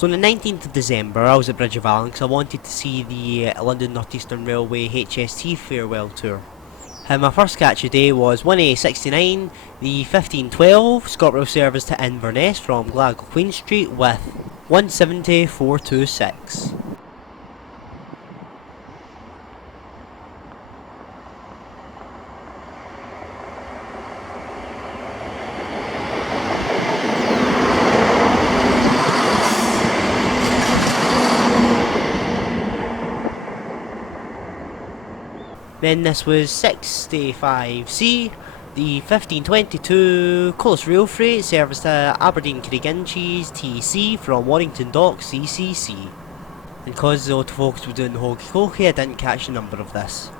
So on the 19th of December, I was at Bridge of Allan because I wanted to see the London North Eastern Railway HST farewell tour. My first catch of the day was 1A69, the 1512 ScotRail service to Inverness from Glasgow Queen Street with 170,426. Then this was 65C, the 1522 Coast Rail Freight service to Aberdeen Craiginches TC from Warrington Docks CCC. And because the autofocus was doing the hokey cokey, I didn't catch the number of this.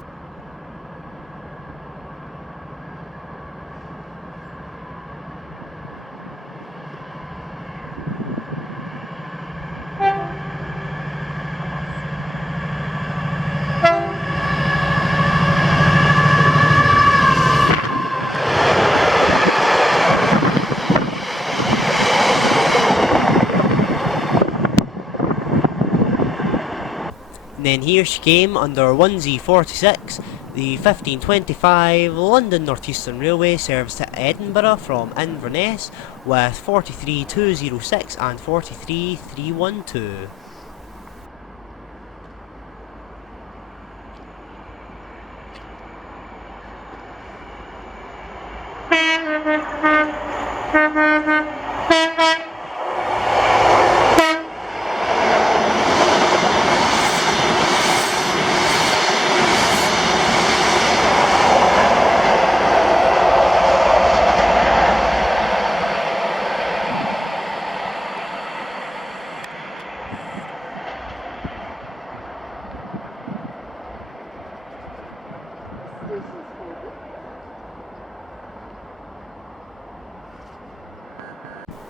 And then here she came under 1Z46, the 1525 London North Eastern Railway service to Edinburgh from Inverness with 43206 and 43312.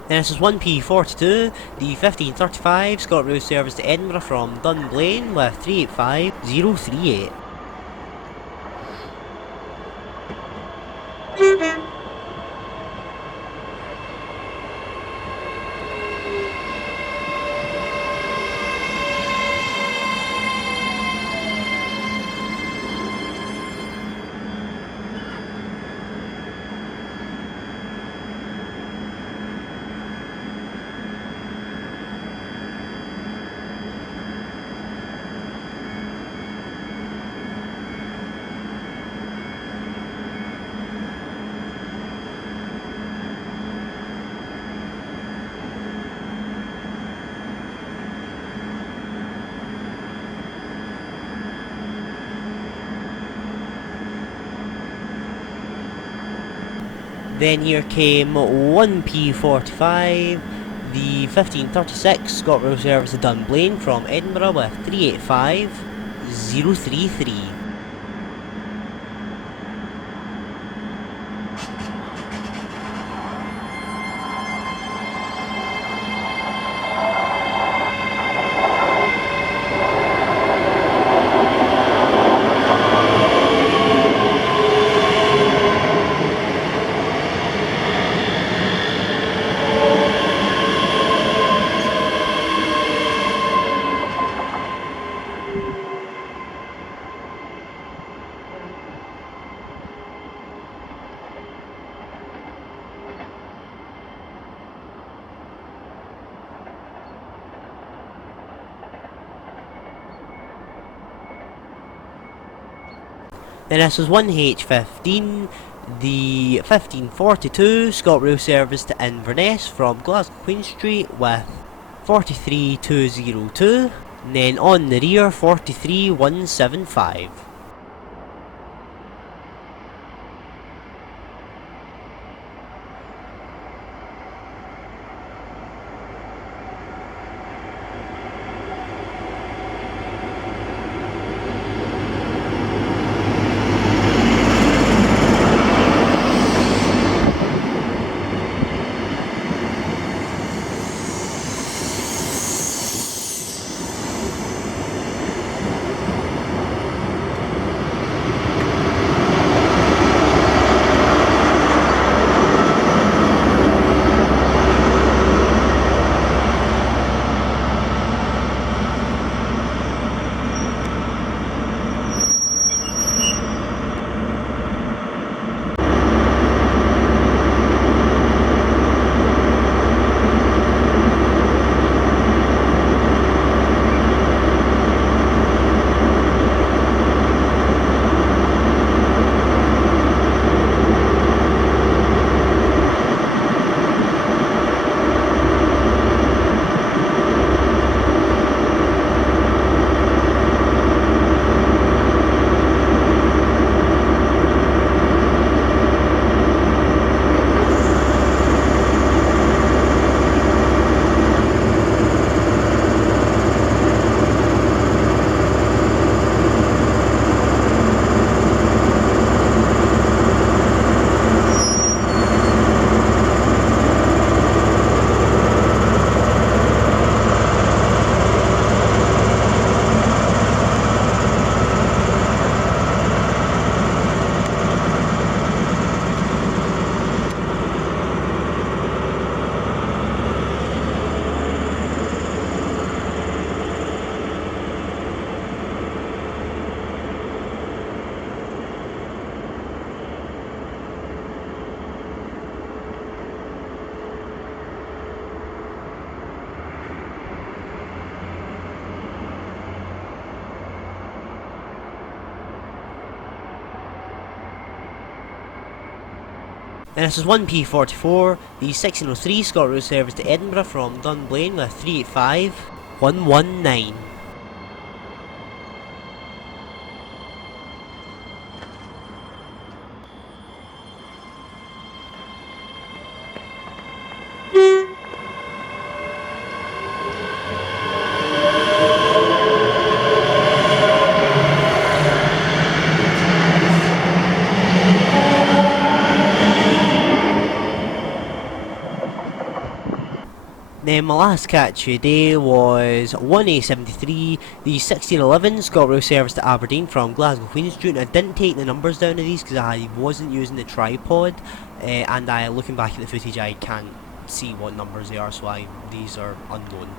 Then this is 1P42, the 1535 ScotRail service to Edinburgh from Dunblane with 385038. Then here came 1P45, the 1536 ScotRail service to Dunblane from Edinburgh with 385033. Then this was 1H15, the 1542 ScotRail service to Inverness from Glasgow Queen Street with 43202, and then on the rear 43175. And this is 1P44, the 1603 ScotRail service to Edinburgh from Dunblane with 385119. Then my last catch of the day was 1A73, the 1611 ScotRail service to Aberdeen from Glasgow Queen Street. I didn't take the numbers down of these because I wasn't using the tripod, and looking back at the footage I can't see what numbers they are, so these are unknown.